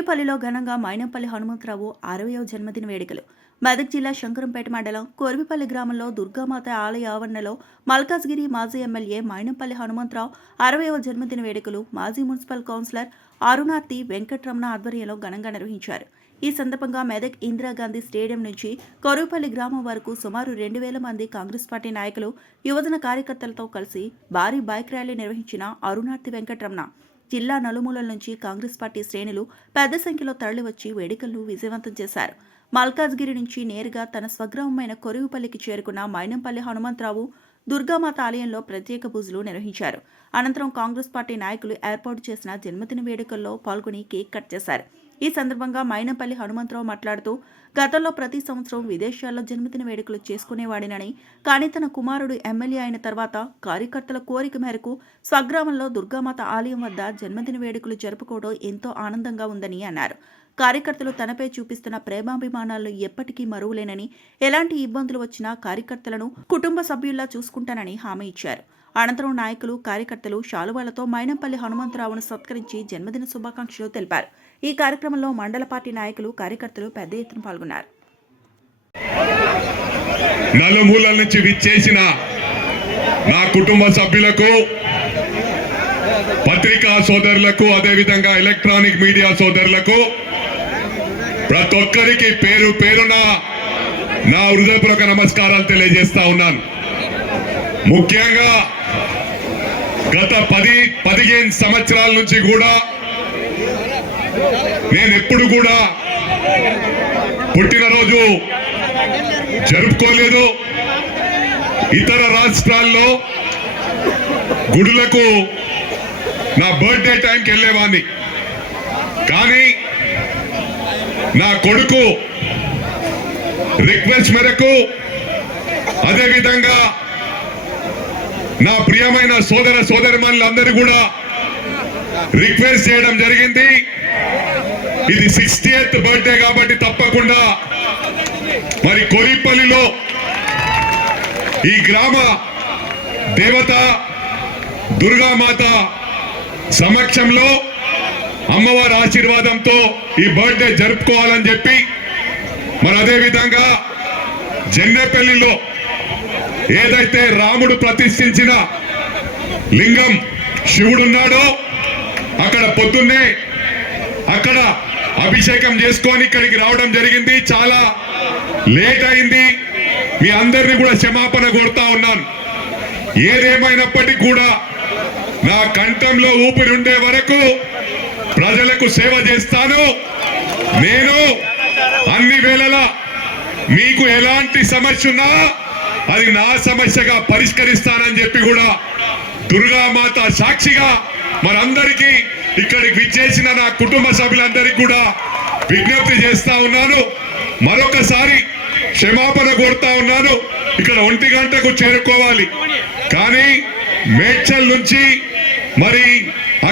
కొరియపల్లిలో ఘనంగా మైనంపల్లి హనుమంతరావు 60వ జన్మదిన వేడుకలు. మెదక్ జిల్లా శంకరంపేట మండలం కొరివిపల్లి గ్రామంలో దుర్గామాత ఆలయ ఆవరణలో మల్కాజ్గిరి మాజీ ఎమ్మెల్యే మైనంపల్లి హనుమంతరావు 60వ జన్మదిన వేడుకలు మాజీ మున్సిపల్ కౌన్సిలర్ అరుణార్తి వెంకటరమణ ఆధ్వర్యంలో ఘనంగా నిర్వహించారు. ఈ సందర్భంగా మెదక్ ఇందిరాగాంధీ స్టేడియం నుంచి కొరివిపల్లి గ్రామం వరకు సుమారు 2000 మంది కాంగ్రెస్ పార్టీ నాయకులు, యువజన కార్యకర్తలతో కలిసి భారీ బైక్ ర్యాలీ నిర్వహించిన అరుణార్తి వెంకటరమణ జిల్లా నలుమూలల నుంచి కాంగ్రెస్ పార్టీ శ్రేణులు పెద్ద సంఖ్యలో తరలివచ్చి వేడుకలను విజయవంతం చేశారు. మల్కాజ్గిరి నుంచి నేరుగా తన స్వగ్రామమైన కొరివిపల్లికి చేరుకున్న మైనంపల్లి హనుమంతరావు దుర్గామాత ఆలయంలో ప్రత్యేక పూజలు నిర్వహించారు. అనంతరం కాంగ్రెస్ పార్టీ నాయకులు ఏర్పాటు చేసిన జన్మదిన వేడుకల్లో పాల్గొని కేక్ కట్ చేశారు. ఈ సందర్భంగా మైనంపల్లి హనుమంతరావు మాట్లాడుతూ, గతంలో ప్రతి సంవత్సరం విదేశాల్లో జన్మదిన వేడుకలు చేసుకునేవాడినని, కానీ తన కుమారుడు ఎమ్మెల్యే అయిన తర్వాత కార్యకర్తల కోరిక మేరకు స్వగ్రామంలో దుర్గామాత ఆలయం వద్ద జన్మదిన వేడుకలు జరుపుకోవడం ఎంతో ఆనందంగా ఉందని అన్నారు. కార్యకర్తలు తనపై చూపిస్తున్న ప్రేమాభిమానాలను ఎప్పటికీ మరువలేనని, ఎలాంటి ఇబ్బందులు వచ్చినా కార్యకర్తలను కుటుంబ సభ్యుల్లా చూసుకుంటానని హామీ ఇచ్చారు. అనంతరం నాయకులు, కార్యకర్తలు శాలువాలతో మైనంపల్లి హనుమంతరావును సత్కరించి జన్మదిన శుభాకాంక్షలు తెలిపారు. ఈ కార్యక్రమంలో మండల పార్టీ నాయకులు, కార్యకర్తలు పెద్ద ఎత్తున పాల్గొన్నారు. నలుమూలల నుంచి విచ్చేసిన నా కుటుంబ సభ్యులకు, పత్రికా సోదరులకు, అదేవిధంగా ఎలక్ట్రానిక్ మీడియా సోదరులకు, ప్రతి ఒక్కరికి పేరు పేరున నా హృదయపూర్వక నమస్కారాలు తెలియజేస్తా ఉన్నాను. ముఖ్యంగా గత 10-15 సంవత్సరాల నుంచి కూడా నేను ఎప్పుడు కూడా పుట్టినరోజు జరుపుకోలేదు. ఇతర రాష్ట్రాల్లో గుడులకు నా బర్త్డే టైంకి వెళ్ళేవాడిని. కానీ నా కొడుకు రిక్వెస్ట్ మేరకు, అదేవిధంగా నా ప్రియమైన సోదర సోదరిమణులందరూ కూడా రిక్వెస్ట్ చేయడం జరిగింది. ఇది 60th బర్త్డే కాబట్టి తప్పకుండా మరి కొరిపల్లిలో ఈ గ్రామ దేవత దుర్గామాత సమక్షంలో అమ్మవారి ఆశీర్వాదంతో ఈ బర్త్డే జరుపుకోవాలని చెప్పి, మరి అదేవిధంగా జన్నెపల్లిలో ఏదైతే రాముడు ప్రతిష్ఠించిన లింగం శివుడున్నాడో అక్కడ పొద్దున్నే అక్కడ అభిషేకం చేసుకొని ఇక్కడికి రావడం జరిగింది. చాలా లేట్ అయింది. మీ అందరినీ కూడా క్షమాపణ కోరుతా ఉన్నాను. ఏదేమైనప్పటికీ కూడా నా కంఠంలో ఊపిరి ఉండే వరకు ప్రజలకు సేవ చేస్తాను. నేను అన్ని వేళలా మీకు ఎలాంటి సమస్య ఉన్నా అది నా సమస్యగా పరిష్కరిస్తానని చెప్పి కూడా దుర్గామాత సాక్షిగా మనందరికీ ఇక్కడికి విచ్చేసిన నా కుటుంబ సభ్యులందరికీ కూడా విజ్ఞప్తి చేస్తా ఉన్నాను. మరొకసారి క్షమాపణ కోరుతా ఉన్నాను. ఇక్కడ 1 గంటకు చేరుకోవాలి, కానీ మేడ్చల్ నుంచి మరి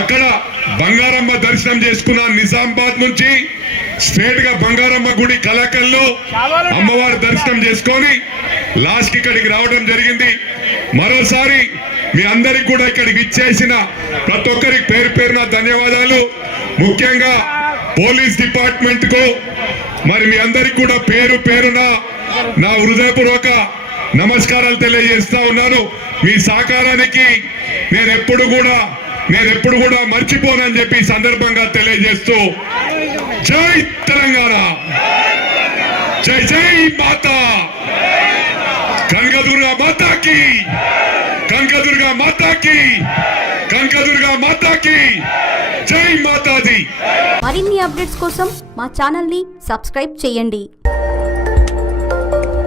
అక్కడ బంగారమ్మ దర్శనం చేసుకున్న నిజామాబాద్ నుంచి స్ట్రేట్ గా బంగారమ్మ గుడి కలకల్లో అమ్మవారి దర్శనం చేసుకొని లాస్ట్ ఇక్కడికి రావడం జరిగింది. మరోసారి మీ అందరికి కూడా ఇక్కడికి ఇచ్చేసిన ప్రతి ఒక్కరికి పేరు పేరున ధన్యవాదాలు. ముఖ్యంగా పోలీస్ డిపార్ట్మెంట్ కు మరి మీ అందరికి కూడా పేరు పేరున నా హృదయపూర్వక నమస్కారాలు తెలియజేస్తా ఉన్నాను. మీ సహకారానికి నేను ఎప్పుడు కూడా మర్చిపోనని చెప్పి సందర్భంగా తెలియజేస్తూ, జై తెలంగాణ, జై జై మాతా, కనకదుర్గా మాతాకి, కనకదుర్గా మాతాకి, కనకదుర్గా మాతాకి, జై మాతాది. మరిన్ని అప్డేట్స్ కోసం మా ఛానల్ ని సబ్స్క్రైబ్ చేయండి.